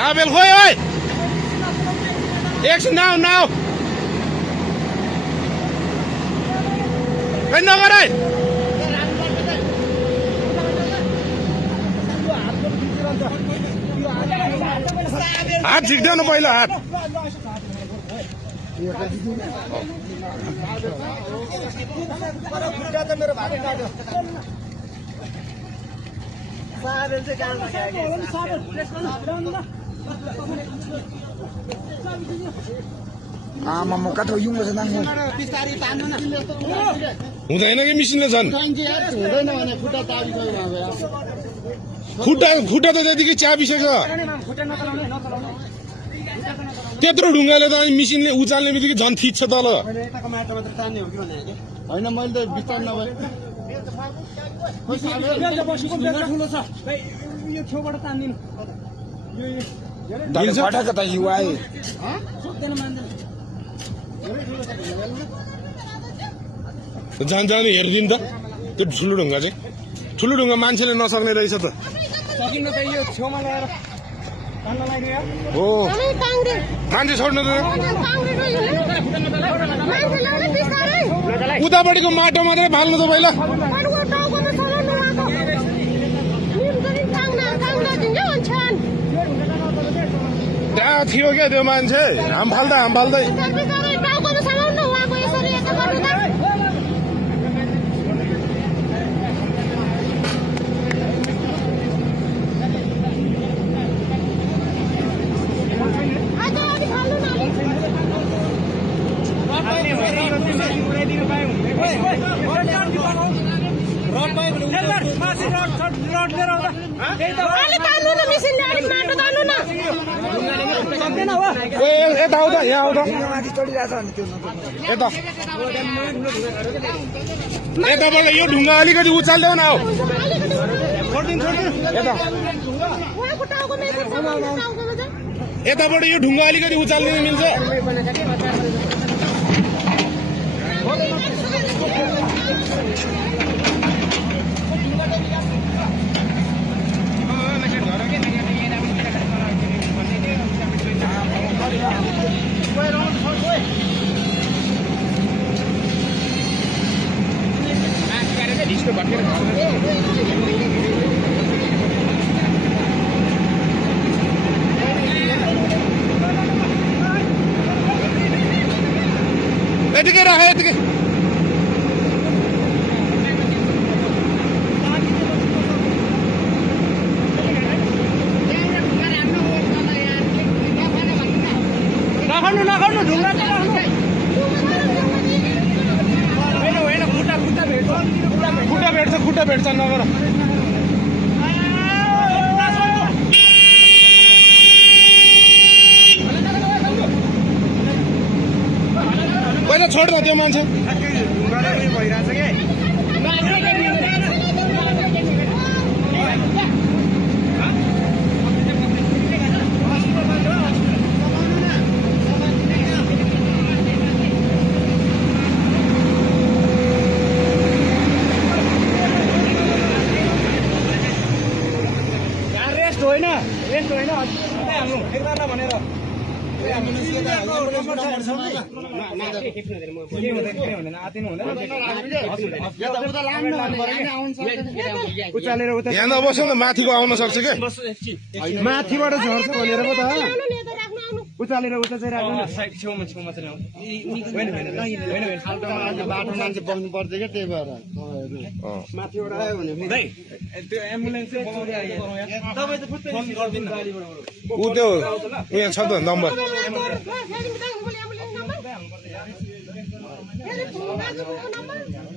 Sabel, hoi, hoi! Action now, now! Hey, no, what? हात झिक्दैन पहिला हात आमा म कता युङ बस नाङ हुँदैन कि मिसिनले झन् हुँदैन भने खुट्टा ताबी गयो खुट्टा त त्यतिकै च्यापिसक्यो त्यत्रो ढुङ्गाले त मिसिनले उचाल्ने बित्तिकै झन् थिच्छ तल होइन मैले त बिस्तार नभए कता युवा जान जाने हेरिदिनु त त्यो ठुलो ढुङ्गा चाहिँ ठुलो ढुङ्गा मान्छेले नसक्ने रहेछ त हो मान्छे छोड्नु त उतापट्टिको माटो मात्रै फाल्नु त पहिला त्यहाँ थियो क्या त्यो मान्छे हाम फाल्दै यता आउँदा यहाँ आउँदा यताबाट यो ढुङ्गा अलिकति उचाल्देऊ न यताबाट यो ढुङ्गा अलिकति उचाल्दिनु मिल्छ यतिकै राख यतिकै नखानु ढुङ्गा खुट्टा भेट्छ नगर पहिला छोड्दा त्यो मान्छे यहाँ नबस्छ न माथिको आउन सक्छ क्या माथिबाट झर्छ भनेर पो त उचालेर उता चाहिँ राख्नु बाटो मान्छे बस्नु पर्छ क्या त्यही भएर माथिबाट आयो भने त्यो एम्बुलेन्स ऊ त्यो यहाँ छ त नम्बर Number?